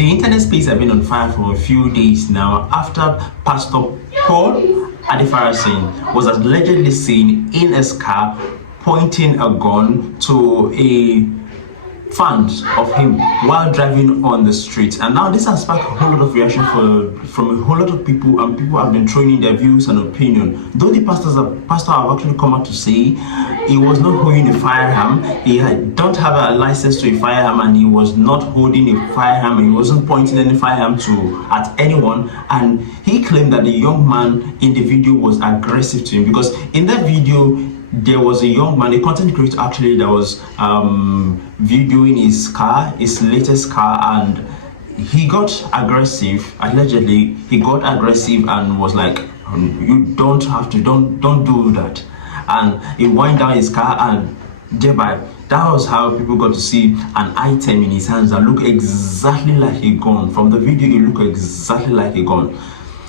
The internet space has been on fire for a few days now after Pastor Paul Adefarasin was allegedly seen in a car pointing a gun to a fans of him while driving on the streets. And now this has sparked a whole lot of reaction from a whole lot of people, and people have been throwing in their views and opinion. Though the pastor have actually come out to say he was not holding a firearm, he don't have a license to a firearm, and he was not holding a firearm, and he wasn't pointing any firearm at anyone. And he claimed that the young man in the video was aggressive to him, because in that video there was a young man, a content creator actually, that was videoing his latest car, and he got aggressive. Allegedly, he got aggressive and was like, "You don't have to, don't do that." And he wind down his car, and thereby that was how people got to see an item in his hands that looked exactly like a gun. From the video, it looked exactly like a gun.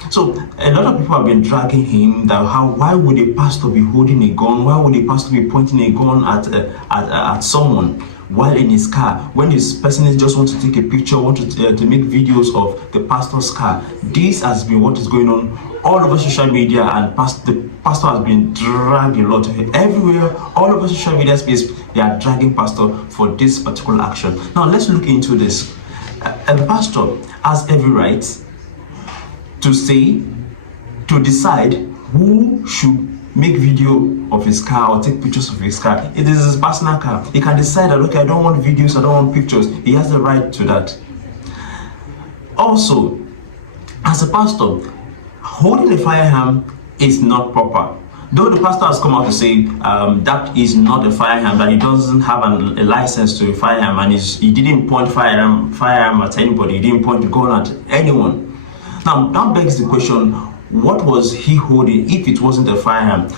So a lot of people have been dragging him that why would a pastor be holding a gun? Why would a pastor be pointing a gun at someone while in his car, when this person is just want to take a picture, want to make videos of the pastor's car? This has been what is going on all over social media, and the pastor has been dragged a lot everywhere, all over social media space. They are dragging pastor for this particular action. Now let's look into this. A pastor has every right to decide who should make video of his car or take pictures of his car. It is his personal car. He can decide that, okay, I don't want videos, I don't want pictures. He has the right to that. Also, as a pastor, holding a firearm is not proper. Though the pastor has come out to say that is not a firearm, that he doesn't have a license to a firearm, and he didn't point firearm at anybody, he didn't point the gun at anyone. Now, that begs the question, what was he holding if it wasn't a firearm?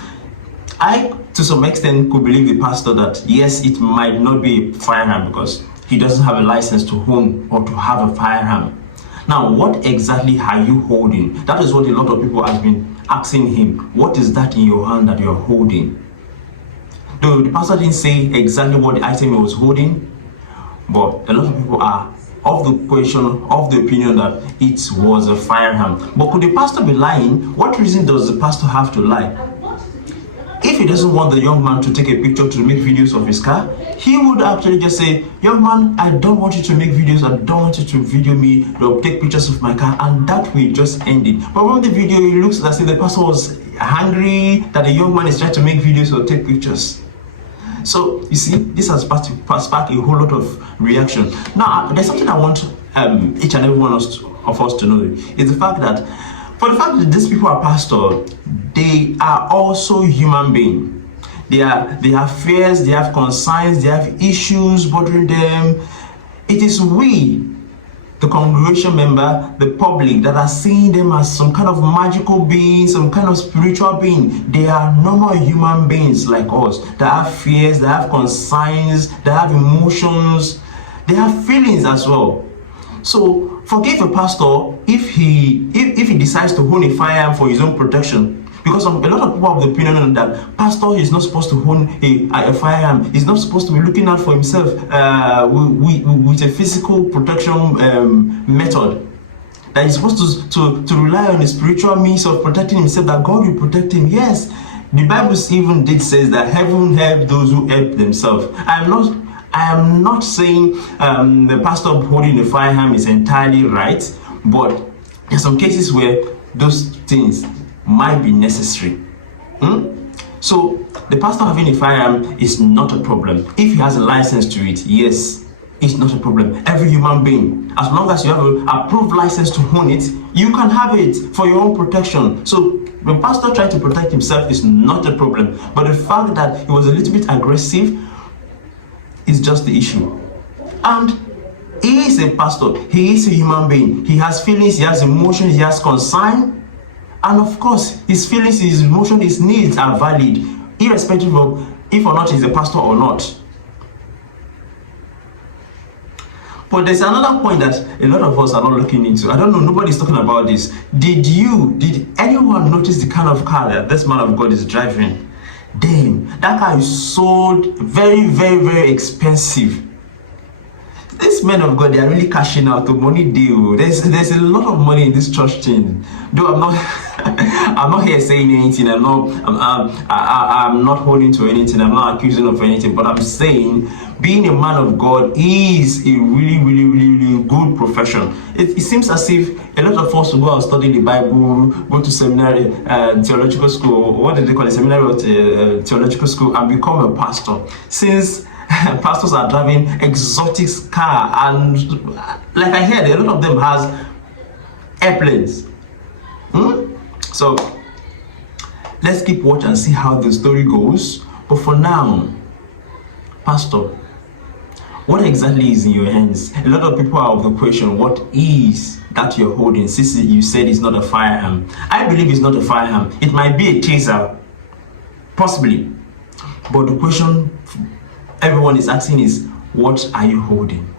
I, to some extent, could believe the pastor that, yes, it might not be a firearm because he doesn't have a license to own or to have a firearm. Now, what exactly are you holding? That is what a lot of people have been asking him. What is that in your hand that you're holding? Though the pastor didn't say exactly what the item he was holding, but a lot of people are of the opinion that it was a firearm. But could the pastor be lying? What reason does the pastor have to lie? If he doesn't want the young man to take a picture to make videos of his car, he would actually just say, "Young man, I don't want you to make videos, I don't want you to video me or take pictures of my car," and that will just end it. But from the video, it looks as if the pastor was angry that the young man is trying to make videos or take pictures. So you see, this has sparked a whole lot of reaction. Now, there's something I want each and every one of us to know, is the fact that for the fact that these people are pastors, they are also human beings. They have fears, they have concerns, they have issues bothering them. It is we, the congregation member, the public, that are seeing them as some kind of magical being, some kind of spiritual being. They are normal human beings like us. They have fears, they have concerns, they have emotions, they have feelings as well. So forgive a pastor if he decides to own a firearm for his own protection. Because a lot of people have the opinion that pastor is not supposed to own a firearm. He's not supposed to be looking out for himself with a physical protection method. That he's supposed to rely on the spiritual means of protecting himself, that God will protect him. Yes, the Bible even did says that heaven help those who help themselves. I am not saying the pastor holding a firearm is entirely right, but there's some cases where those things might be necessary. So the pastor having a firearm is not a problem. If he has a license to it, yes, it's not a problem. Every human being, as long as you have an approved license to own it, you can have it for your own protection. So the pastor trying to protect himself is not a problem. But the fact that he was a little bit aggressive is just the issue. And he is a pastor, he is a human being. He has feelings, he has emotions, he has concern. And of course, his feelings, his emotions, his needs are valid, irrespective of if or not he's a pastor or not. But there's another point that a lot of us are not looking into. I don't know, nobody's talking about this. Did anyone notice the kind of car that this man of God is driving? Damn, that car is sold very, very, very expensive. These men of God, they are really cashing out the money deal. There's a lot of money in this church thing. Though I'm not I'm not here saying anything. I'm not holding to anything. I'm not accusing of anything. But I'm saying being a man of God is a really good profession. It seems as if a lot of us will go and study the Bible, go to seminary, theological school. What did they call it? Seminary or theological school, and become a pastor. Since pastors are driving exotic car, and like I heard, a lot of them has airplanes. So let's keep watch and see how the story goes. But for now, Pastor, what exactly is in your hands? A lot of people are of the question, what is that you're holding? Since you said it's not a firearm, I believe it's not a firearm. It might be a taser, possibly. But the question everyone is asking is, what are you holding?